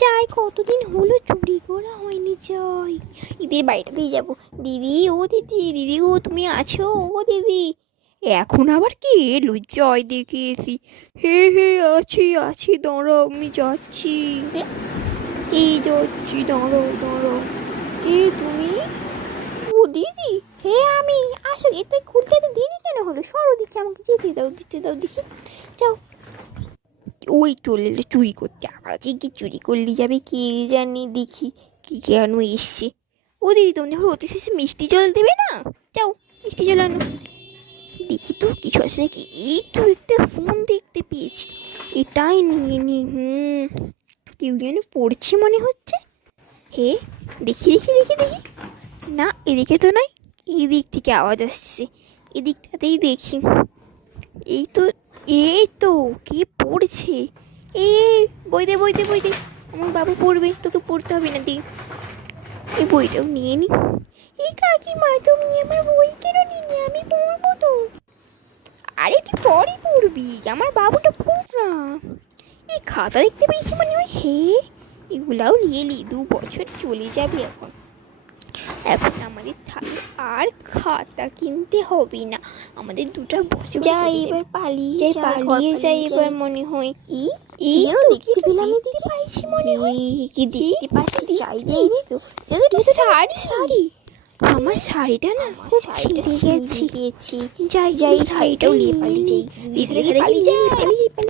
যাই, কতদিন হলো চুরি করা হয়নি। যাই দিদির বাড়িটাতেই যাবো। দিদি, ও দিদি, দিদি গো, তুমি আছো? ও দিদি, এখন আবার কি এলো? জয় দেখে এসি। হে হে, আছি আছি, দাঁড়াও আমি যাচ্ছি। এই যাচ্ছি, দাঁড়াও দাঁড়াও। কে তুমি? ও দিদি, হে আমি। আসো, এতে খুলতে এত দেরি কেন হলো? সরো দেখি, আমাকে যেতে দাও, দিতে দাও দেখি। যাও। ওই চলে এলো চুরি করতে। আজ কি চুরি করলি যাবে কে জানি। দেখি কি কেন এসছে। ও দিদি, তুমি যখন অতি শেষে মিষ্টি জল দেবে না? যাও, মিষ্টি জল আনো। দেখি তো কিছু আসে নাকি। এই তো একটা ফোন দেখতে পেয়েছি, এটাই নিয়ে নি। কেউ যেন পড়ছে মনে হচ্ছে। হে, দেখি দেখি দেখি দেখি। না, এদিকে তো নয়, এদিক থেকে আওয়াজ আসছে। এদিকটাতেই দেখি। এই তো, এই তো কে পড়ছে? এ, বই দে বই দে বই দে। আমার বাবু পড়বে, তোকে পড়তে হবে না। দি, এই বইটাও নিয়ে নি। এই কাকিমা, তুমি আমার বই কেন নিয়ে? আমি পড়বো তো। আরে তুই পরে পড়বি, আমার বাবুটা পড় না। এই খাতা দেখতে পেয়েছি মনে হয়। হে, এগুলাও নিয়ে নি, 2 বছর চলে যাবে এখন। এখন আমাদের তাহলে আর খাতা কিনতে হবে না। আমাদের 2টা বছর যাই, এবার পালিয়ে যাই, পালিয়ে যাই এবার মনে হয়। এই দেখতে পেলাম, দেখতে পাইছি মনে হয়। কি দেখতে পাচ্ছি? যাই যাই তো। শাড়ি, শাড়ি, আমার শাড়িটা না খুব ছিঁড়ে গেছি। যাই যাই, শাড়িটাও নিয়ে পালিয়ে যাই। পালিয়ে যাই, পালিয়ে যাই।